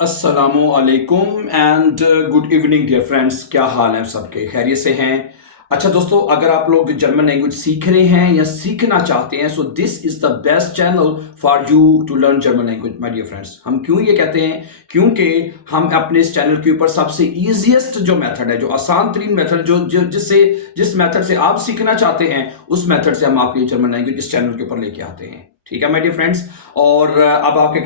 अस्सलामु अलैकुम and good evening dear friends. क्या हाल है सबके? खैरियत से हैं? अच्छा दोस्तों, अगर आप लोग जर्मन लैंग्वेज सीख रहे हैं या सीखना चाहते हैं, so this is the best channel for you to learn German language my dear friends. हम क्यों ये कहते हैं? क्योंकि हम अपने इस चैनल के ऊपर सबसे इजीएस्ट जो मेथड है, जो आसान तरीन मेथड, जिस मेथड से आप सीखना चाहते हैं, उस मेथड से हम आपकी जर्मन लैंग्वेज इस चैनल के ऊपर लेके आते हैं। ठीक है माय डियर फ्रेंड्स। और अब आपके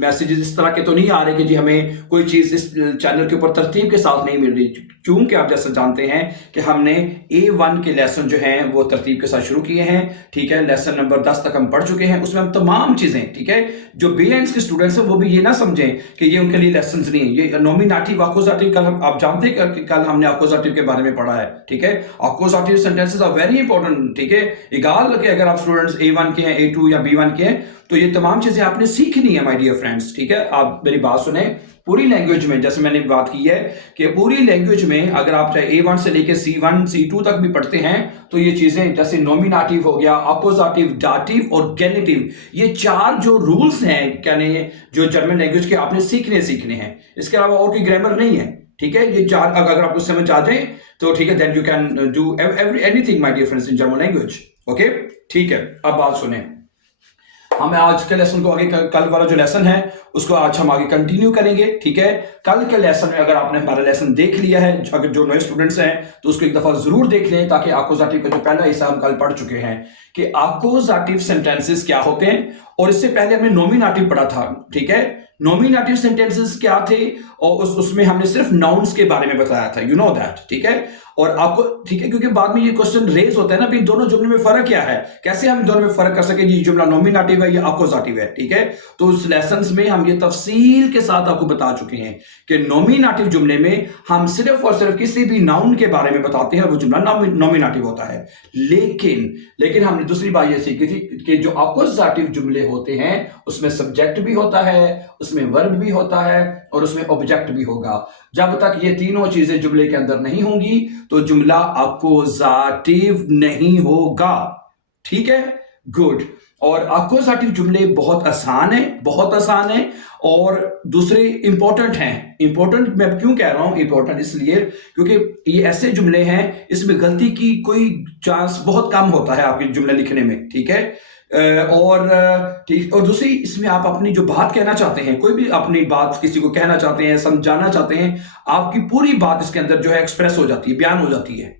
मैसेजेस इस तरह के तो नहीं आ रहे कि जी हमें कोई चीज़ इस चैनल के ऊपर तरतीब के साथ नहीं मिल रही, क्योंकि आप जैसे जानते हैं कि हमने A1 के लेसन जो हैं वो तरतीब के साथ शुरू किए हैं। ठीक है, लेसन नंबर 10 तक हम पढ़ चुके हैं। उसमें हम तमाम चीज़ें, ठीक है, जो B1 के स्टूडेंट्स हैं वो भी ये ना समझें कि ये उनके लिए लेसन नहीं है। ये नॉमिनेटिव अक्यूजेटिव, कल हम आप जानते हैं कि कल हमने अक्यूजेटिव के बारे में पढ़ा है। ठीक है, accusative sentences are very important. ठीक है, इगाल कि अगर आप स्टूडेंट्स A1 के हैं, A2 या B1 के हैं, तो ये तमाम चीजें आपने सीखनी है माय डियर फ्रेंड्स। ठीक है, आप मेरी बात सुने। पूरी लैंग्वेज में, जैसे मैंने बात की है कि पूरी लैंग्वेज में अगर आप चाहे A1 से लेके C1 C2 तक भी पढ़ते हैं, तो ये चीजें जैसे नॉमिनेटिव हो गया, अपोजिटिव, दाटिव और गेनिटिव, ये चार जो रूल्स हैं कहने जो जर्मन लैंग्वेज के आपने सीखने हैं। इसके अलावा और कोई ग्रामर नहीं है। ठीक है, ये चार अगर आपको समझ आ जाए तो ठीक है, then you can do anything my dear friends in German language. Okay, ठीक है, अब बात सुने। हम आज के लेसन को आगे कल वाला जो लेसन है उसको आज हम आगे कंटिन्यू करेंगे। ठीक है, कल के लेसन में अगर आपने हमारा लेसन देख लिया है, अगर जो नए स्टूडेंट्स हैं तो उसको एक दफा जरूर देख लें, ताकि अक्यूजेटिव का जो पहला हिस्सा हम कल पढ़ चुके हैं कि अक्यूजेटिव सेंटेंसेस क्या होते हैं, और इससे पहले हमने नॉमिनेटिव पढ़ा था। ठीक है, नॉमिनेटिव सेंटेंसेस क्या थे, और उसमें हमने सिर्फ नाउन्स के बारे में बताया था, यू नो दैट। ठीक है, और आपको ठीक है, क्योंकि बाद में ये क्वेश्चन रेज होता है ना, इन दोनों जुमले में फर्क क्या है, कैसे हम दोनों में फर्क कर सके, ये जुमला नॉमिनेटिव है या अक्यूजेटिव है। ठीक है, तो उस लेसन में हम ये तफसील के साथ आपको बता चुके हैं कि नॉमिनेटिव जुमले में हम सिर्फ और सिर्फ किसी भी नाउन के बारे में बताते हैं, वो जुमला नॉमिनेटिव होता है। लेकिन हमने दूसरी बात ये सीखी थी कि जो अक्यूजेटिव जुमले होते हैं उसमें सब्जेक्ट भी होता है, उसमें वर्ब भी होता है और उसमें ऑब्जेक्ट भी होगा। जब तक ये तीनों चीजें जुमले के अंदर नहीं होंगी तो जुमला अक्यूजेटिव नहीं होगा। ठीक है, गुड। और अक्यूजेटिव जुमले बहुत आसान है और दूसरे इंपॉर्टेंट हैं। इंपॉर्टेंट मैं क्यों कह रहा हूं इंपॉर्टेंट? इसलिए क्योंकि ये ऐसे जुमले हैं इसमें गलती की कोई चांस बहुत कम होता है आपके जुमले लिखने में। ठीक है, और दूसरी, इसमें आप अपनी जो बात कहना चाहते हैं, कोई भी अपनी बात किसी को कहना चाहते हैं, समझाना चाहते हैं, आपकी पूरी बात इसके अंदर जो है एक्सप्रेस हो जाती है, बयान हो जाती है।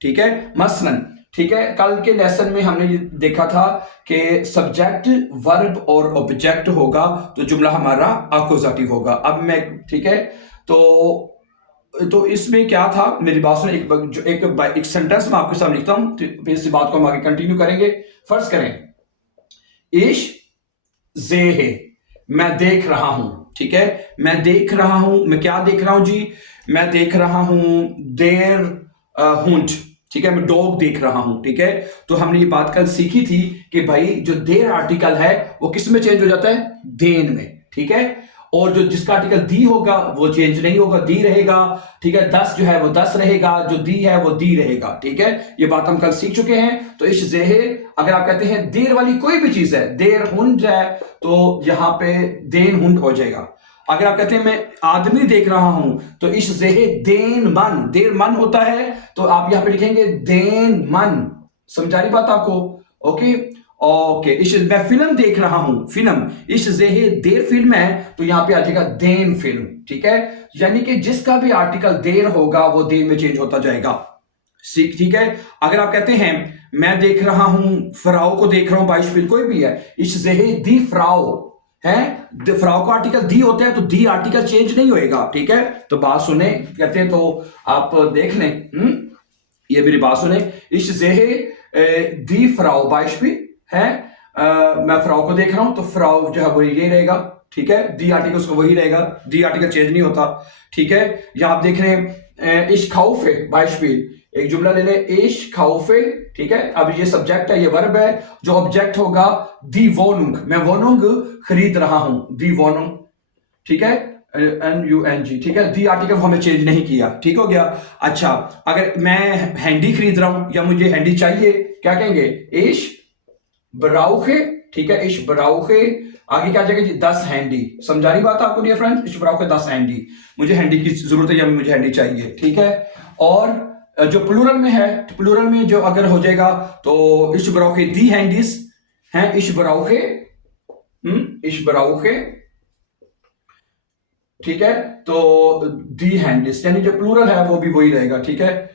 ठीक है, मसलन ठीक है, कल के लेसन में हमने ये देखा था कि सब्जेक्ट, वर्ब और ऑब्जेक्ट होगा तो जुमला हमारा अक्यूजेटिव होगा। अब मैं ठीक है, तो इसमें क्या था, मेरी बात सुन, एक सेंटेंस मैं आपके सामने लिखता हूं, फिर इस बात को हम आगे कंटिन्यू करेंगे। फर्स्ट करें, इश जे है, मैं देख रहा हूं। ठीक है, मैं देख रहा हूं, मैं क्या देख रहा हूं जी? मैं देख रहा हूं देर हुंड। ठीक है, मैं डॉग देख रहा हूं। ठीक है, तो हमने ये बात कल सीखी थी कि भाई जो देर आर्टिकल है वो किस में चेंज हो जाता है? देन में। ठीक है, और जो जिसका आर्टिकल दी होगा वो चेंज नहीं होगा, दी रहेगा। ठीक है, 10 जो है वो 10 रहेगा, जो दी है वो दी रहेगा। ठीक है, ये बात हम कल सीख चुके हैं। तो इश जेहे, अगर आप कहते हैं देर वाली कोई भी चीज है, देर हुंड है, तो यहां पे देन हुंड हो जाएगा। अगर आप कहते हैं मैं आदमी देख रहा हूं, तो इश जेहे देन मन, देर मन होता है, तो आप यहां पे लिखेंगे देन मन। समझा रही बात आपको? ओके ओके, मैं फिल्म देख रहा हूं, फिल्म, इश जेहे देर फिल्म है, तो यहां पे आ जाएगा देन फिल्म। ठीक है, यानी कि जिसका भी आर्टिकल देर होगा वो देन में चेंज होता जाएगा। ठीक है, अगर आप कहते हैं मैं देख रहा हूं, फ्राउ को देख रहा हूं, बाइशपिल कोई भी है, इश जेहे दी फ्राउ है, फ्राउ का आर्टिकल दी होता है तो दी आर्टिकल चेंज नहीं होएगा। ठीक है, तो बात सुने, कहते हैं तो आप देख लें। ये मेरी बात सुने, इश जेहे दी फ्राउ बाइशपिल है, मैं फ्राउ को देख रहा हूं, तो फ्राउ जो है वो ये रहेगा। ठीक है, दी आर्टिकल उसको वही रहेगा, दी आर्टिकल चेंज नहीं होता। ठीक है, यहां आप देख रहे हैं इश खाउफे बाइशपिल, एक जुमला ले ले, इश खाउफे। ठीक है, अब ये सब्जेक्ट है, ये वर्ब है, जो ऑब्जेक्ट होगा दी वोनुंग, मैं वोनुंग खरीद रहा हूं, दी वोनुंग। ठीक है, NUNG। ठीक है, दी आर्टिकल हमने चेंज नहीं किया। ठीक हो गया। अच्छा, अगर मैं हैंडी खरीद रहा हूं या मुझे हैंडी चाहिए, क्या कहेंगे? इश ब्राउखे। ठीक है, इश ब्राउखे आगे क्या आ जाएगा जी 10 हैंडी। समझा रही बात आपको डियर फ्रेंड्स, इश बराउ के 10 हैंडी, मुझे हैंडी की जरूरत है या मुझे हैंडी चाहिए, ठीक है। और जो प्लूरल में है, प्लूरल में जो अगर हो जाएगा तो इश बराउ के दी हैंडीज हैं, इश बराउ के इश बराउ के, ठीक है। तो दी हैंडीज यानी जो प्लूरल है वो भी वही रहेगा, ठीक है।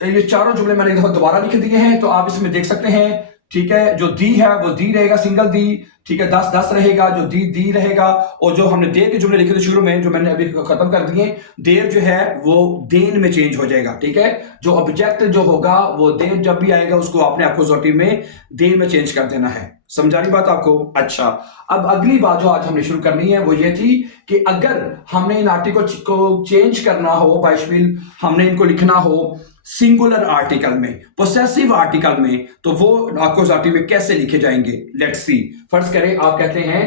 ये चारों जुमले मैंने एक दफा दोबारा लिख दिए हैं, तो आप इसमें देख सकते हैं, ठीक है। जो दी है वो दी रहेगा, सिंगल दी, ठीक है। 10 10 रहेगा, जो दी दी रहेगा। और जो हमने देर के जुमले लिखे थे शुरू में, जो मैंने अभी खत्म कर दिए, देर जो है वो देन में चेंज हो जाएगा, ठीक है। जो ऑब्जेक्ट जो होगा वो देर जब भी आएगा उसको आपने एक्यूजेटिव में देन में चेंज कर देना है। समझा रही बात आपको? अच्छा, अब अगली बात जो आज हमने शुरू करनी है वो ये थी कि अगर हमने इन आर्टिकल को चेंज करना हो, बाइशमिल हमने इनको लिखना हो सिंगुलर आर्टिकल में, पोसेसिव आर्टिकल में, तो वो एक्यूजेटिव में कैसे लिखे जाएंगे? Let's see. फर्स्ट करें, आप कहते हैं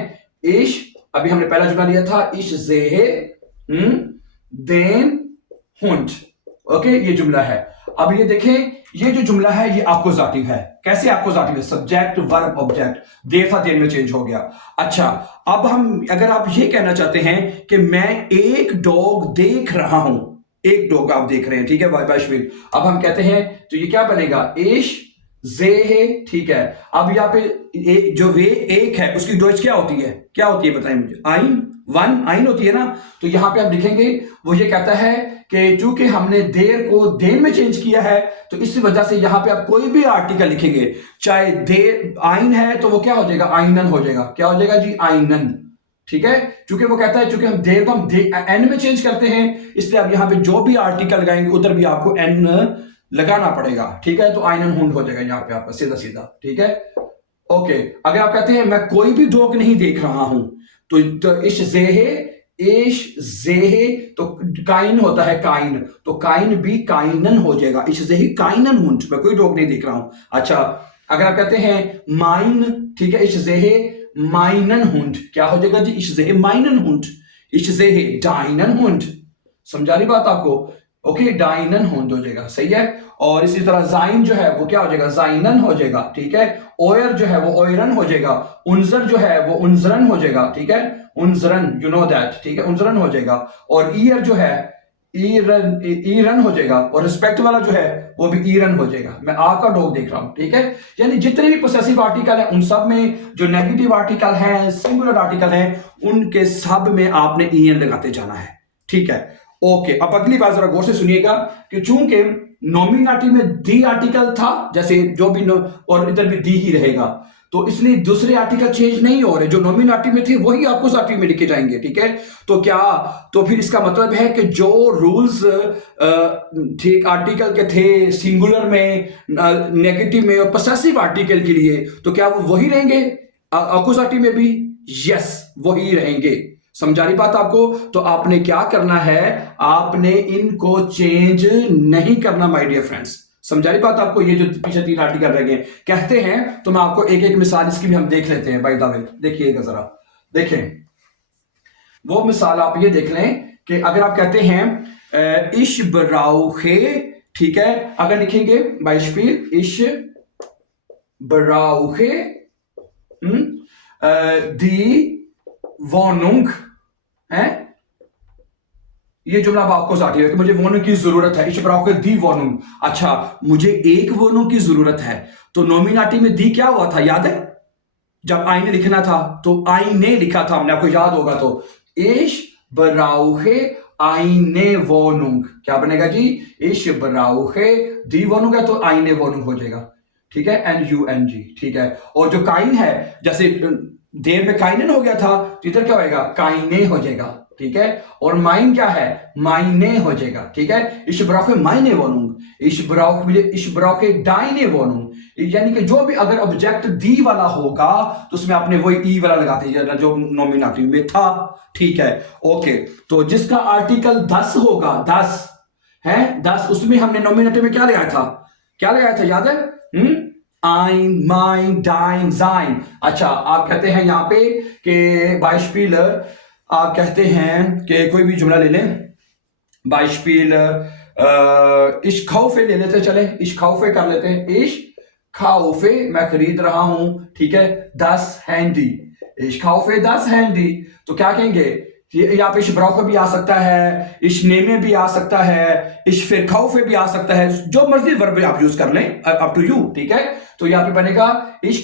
इश, अभी हमने पहला जुमला लिया था इश जेहे देन हुंड, ओके, ये जुमला है। अब ये देखें, ये जो जुमला है ये एक्यूजेटिव है। कैसे एक्यूजेटिव है? सब्जेक्ट वर्ब ऑब्जेक्ट, देर था देर में चेंज हो गया। अच्छा, अब हम अगर आप ये कहना चाहते हैं कि मैं एक डॉग देख रहा हूं, एक डॉग आप देख रहे हैं, ठीक है बाइशमिल। अब हम कहते हैं तो ये क्या बनेगा? इश जे है, ठीक है। अब यहाँ पे जो वे एक है उसकी डॉइच क्या होती है? क्या होती है बताएं मुझे? आइन, वन आइन होती है ना। तो यहां पे आप लिखेंगे, वो ये कहता है कि चूंकि हमने देर को देन में चेंज किया है तो इसी वजह से यहां पे आप कोई भी आर्टिकल लिखेंगे, चाहे देर आइन है तो वो क्या हो जाएगा? आइनन हो जाएगा। क्या हो जाएगा जी? आइनन, ठीक है। चूंकि वो कहता है चूंकि हम देर को हम एन में चेंज करते हैं, इसलिए अब यहां पे जो भी आर्टिकल लगाएंगे उधर भी आपको एन लगाना पड़ेगा, ठीक है। तो आइनन हुंड हो जाएगा यहां पे आपका सीधा सीधा, ठीक है। ओके, अगर आप कहते हैं मैं कोई भी डॉग नहीं देख रहा हूं, तो इश जेहे, इश जेहे तो काइन होता है काइन, तो काइन भी काइनन हो जाएगा। इश जेहे काइनन हुंड, मैं कोई डॉग नहीं देख रहा हूं। अच्छा, अगर आप कहते हैं माइन, ठीक है, इश जेहे माइनन हुंड, क्या हो जाएगा जी? इश जेहे माइनन हुंड, इश जेहे डाइनन हुंड। समझा रही बात आपको? ओके, डाइनन हुंड हो जाएगा, सही है। और इसी तरह जाइन जो है वो क्या हो जाएगा? जाइनन हो जाएगा, ठीक है। ओयर जो है वो ओयरन हो जाएगा, उनजर जो है वो उनजरन हो जाएगा, ठीक है। उनजरन, यू नो दैट, ठीक है, उनजरन हो जाएगा। और ईयर जो है ईरन, ईरन हो जाएगा। और रिस्पेक्ट वाला जो है वो भी ईरन हो जाएगा। मैं आपका डॉग देख रहा हूं, ठीक है। यानी जितने भी पोसेसिव आर्टिकल है उन सब में, जो नेगेटिव आर्टिकल है, सिंगुलर आर्टिकल है, उनके सब में आपने ईएन लगाते जाना है, ठीक है। ओके, अब अगली बात जरा गौर से सुनिएगा कि चूंकि नॉमिनेटिव में दी आर्टिकल था, जैसे जो भी और इधर भी दी ही रहेगा, तो इसलिए दूसरे आर्टिकल चेंज नहीं हो रहे, जो नॉमिनेटिव में थे वही एक्यूजेटिव में लिखे जाएंगे, ठीक है। तो क्या, तो फिर इसका मतलब है कि जो रूल्स ठीक आर्टिकल के थे सिंगुलर में, नेगेटिव में और पोसेसिव आर्टिकल के लिए, तो क्या वो वही रहेंगे एक्यूजेटिव में भी? यस, वही रहेंगे। समझा रही बात आपको? तो आपने क्या करना है? आपने इनको चेंज नहीं करना माय डियर फ्रेंड्स। समझा रही बात आपको? ये जो पीछे 3 आर्टिकल रह गए कहते हैं, तो मैं आपको एक एक मिसाल इसकी भी हम देख लेते हैं। बाय द वे देखिएगा जरा, देखें वो मिसाल आप ये देख लें कि अगर आप कहते हैं इश बराउखे, ठीक है, अगर लिखेंगे बाइशपील इश बराउखे दी वोनुंग है, ये जुमला अब आपको साथ है कि मुझे वोनुंग की जरूरत है। इश बराउखे दी वोनुंग, अच्छा मुझे एक वोनुंग की जरूरत है, तो नॉमिनेटिव में दी क्या हुआ था? याद है जब आईने लिखना था तो आईने लिखा था हमने, आपको याद होगा। तो इश बराउखे आईने वोनुंग क्या बनेगा जी? इश बराउखे दी वोनुंग है तो आईने वोनुंग हो जाएगा, ठीक है, NUNG, ठीक है। और जो काइन है, जैसे देर में काइनन हो गया था, तो इधर क्या होएगा? काइने हो जाएगा, ठीक है। और माइन क्या है? माइने हो जाएगा, ठीक है। इश बराउखे माइने वोनुंग, इश बराउखे डाइने वोनुंग, यानी कि जो भी अगर ऑब्जेक्ट दी वाला होगा तो उसमें आपने वही ई वाला लगाते हैं जो नॉमिनेटिव में था, ठीक है। ओके, तो जिसका आर्टिकल 10 होगा, 10 है, 10, उसमें हमने नॉमिनेटिव में क्या लगाया था? क्या लगाया था? याद है? आइन, माइन, डाइन, जाइन। अच्छा, आप कहते हैं यहां पे कि बाइशपील, आप कहते हैं कि कोई भी जुमला ले लें, बाइशपील इश खौफे ले लेते, चले इश खौफे कर लेते हैं। इश खाउफे, मैं खरीद रहा हूं, ठीक है, 10 handy, ich kaufe das Handy। तो क्या कहेंगे, यहाँ पे ich brauche भी आ सकता है, ich nehme भी आ सकता है, ich verkaufe भी आ सकता है, जो मर्जी वर्ब आप यूज कर लें, अप टू यू, ठीक है। तो यहाँ पे बनेगा ich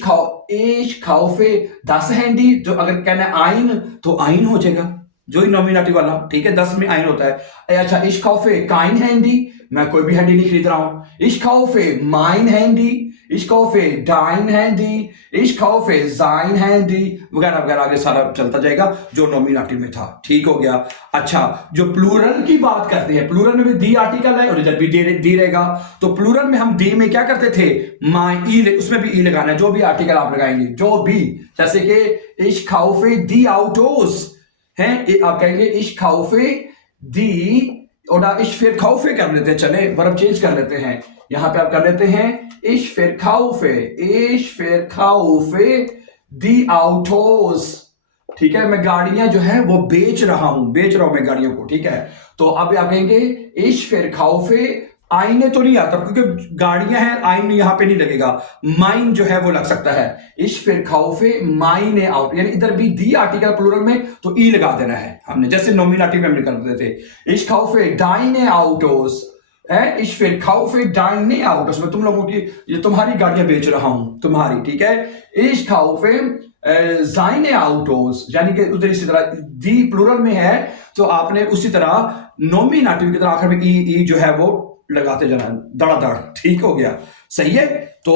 kaufe das Handy। जो अगर कहना है ein तो ein हो जाएगा, जो ही नॉमिनेटिव वाला, ठीक है, 10 में ein होता है। अच्छा, ich kaufe kein Handy, मैं कोई भी हैंडी नहीं खरीद रहा हूं। ich kaufe mein Handy, ich kaufe dein Handy, ich kaufe sein Handy, वगैरह वगैरह आगे सारा चलता जाएगा जो नॉमिनेटिव में था, ठीक हो गया। अच्छा, जो प्लूरल की बात करते हैं, प्लूरल में भी दी आर्टिकल है और इधर भी दी रहेगा। तो प्लूरल में हम दी में क्या करते थे, माई ई, उसमें भी ई लगाना है, जो भी आर्टिकल आप लगाएंगे, जो भी, जैसे कि ich kaufe die Autos है, आप कहेंगे ich kaufe die, और ich verkaufe कर लेते हैं, चले वर्ब चेंज कर लेते हैं, यहां पे आप कर लेते हैं ich verkaufe die Autos, ठीक है। मैं गाड़ियां जो है वो बेच रहा हूं मैं गाड़ियों को, ठीक है। तो अब आप कहेंगे ich verkaufe, आईने तो नहीं आता क्योंकि गाड़ियां हैं, आइन यहां पे नहीं लगेगा, माइन जो है वो लग सकता है। ich verkaufe meine Autos, यानी इधर भी दी आर्टिकल प्लूरल में तो ई लगा देना है हमने, जैसे नॉमिनेटिव में हमने करते थे। ich kaufe deine Autos है, ich verkaufe deine Autos, मैं तुम लोगों की, ये तुम्हारी गाड़ियां बेच रहा हूं, तुम्हारी, ठीक है। ich kaufe seine Autos, यानी कि उधर इसी तरह दी प्लूरल में है तो आपने उसी तरह नॉमिनेटिव की तरह आखिर में ई जो है वो लगाते जाना, दड़ा, ठीक हो गया, सही है। तो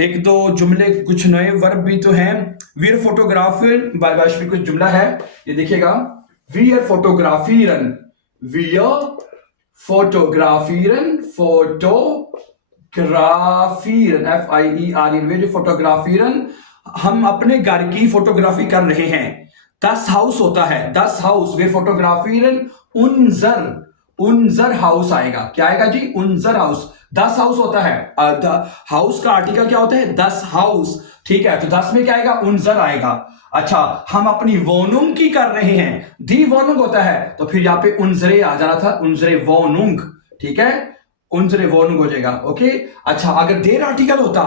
एक दो जुमले, कुछ नए वर्ब भी तो हैं। वीर फोटोग्राफर बायवाश भी कुछ जुमला है, ये देखिएगा, वीर फोटोग्राफिरन, वीर फोटोग्राफिरन, फोटोग्राफिरन, FIERN, वीर फोटोग्राफिरन, हम अपने घर की फोटोग्राफी कर रहे हैं। 10 हाउस होता है, 10 हाउस, वे फोटोग्राफिरन उनजर हाउस आएगा, क्या आएगा जी, उनजर हाउस। 10 हाउस होता है, हाउस का आर्टिकल क्या होता है, 10 हाउस, ठीक है। तो 10 में क्या आएगा, उनजर आएगा। अच्छा, हम अपनी वोनुंग की कर रहे हैं, दी वोनुंग होता है तो फिर यहाँ पे उनजरे आ जाना था, उनजरे वोनुंग, ठीक है, उनजरे वोनुंग हो जाएगा, ओके। अच्छा, अगर देर आर्टिकल होता,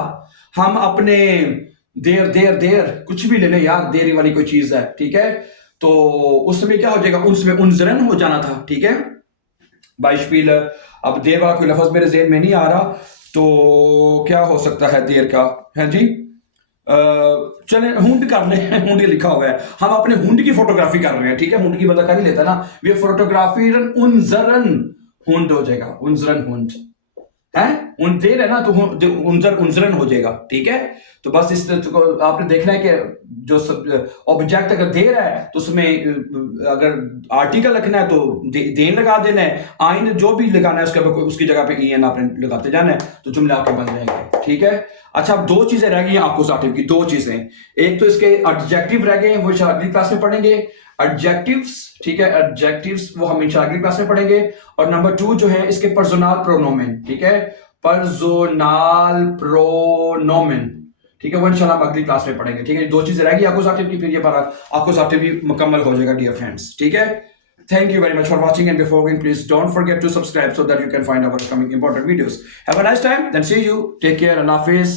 हम अपने देर कुछ भी ले लें यार, देरी वाली कोई चीज है, ठीक है, तो उसमें क्या हो जाएगा, उसमें उनजरन हो जाना था, ठीक है। बाइशपील, अब देर वाला कोई लफ्ज मेरे ज़हन में नहीं आ रहा, तो क्या हो सकता है देर का, है जी, चले हुंड कर ले, हुंड लिखा हुआ है, हम अपने हुंड की फोटोग्राफी कर रहे हैं, ठीक है, हुंड की बंदा कर ही लेता ना, वे फोटोग्राफी उनजरन हुंड हो जाएगा, उनजरन हुंड है, उन देर है ना तो उनजरन हो जाएगा, ठीक है। तो बस इस तो आपने देखना है कि जो ऑब्जेक्ट अगर देर है तो उसमें अगर आर्टिकल रखना है तो देन लगा देना है, आइन जो भी लगाना है उसकी जगह पे ईएन आपने लगाते जाना है, तो जुमले आपके बन जाएंगे, ठीक है। अच्छा, अब 2 चीजें रह गई आक्यूजेटिव की, 2 चीजें, एक तो इसके एडजेक्टिव रह गए, वो अगली क्लास में पढ़ेंगे, एडजेक्टिव्स, ठीक है, एडजेक्टिव्स वो हम इंशाल्लाह अगली क्लास में पढ़ेंगे। और नंबर 2 जो है इसके पर्सोनल प्रोनोमेन, ठीक है, पर्सोनल प्रोनोमेन, ठीक है, वो इंशाल्लाह हम अगली क्लास में पढ़ेंगे, ठीक है। 2 चीजें रहेगी आक्यूजेटिव की, फिर ये बार आक्यूजेटिव भी मुकम्मल हो जाएगा डियर फ्रेंड्स, ठीक है। Thank you very much for watching, and before going, please don't forget to subscribe so that you can find our upcoming important videos. Have a nice time, then see you. Take care, Allah Hafiz.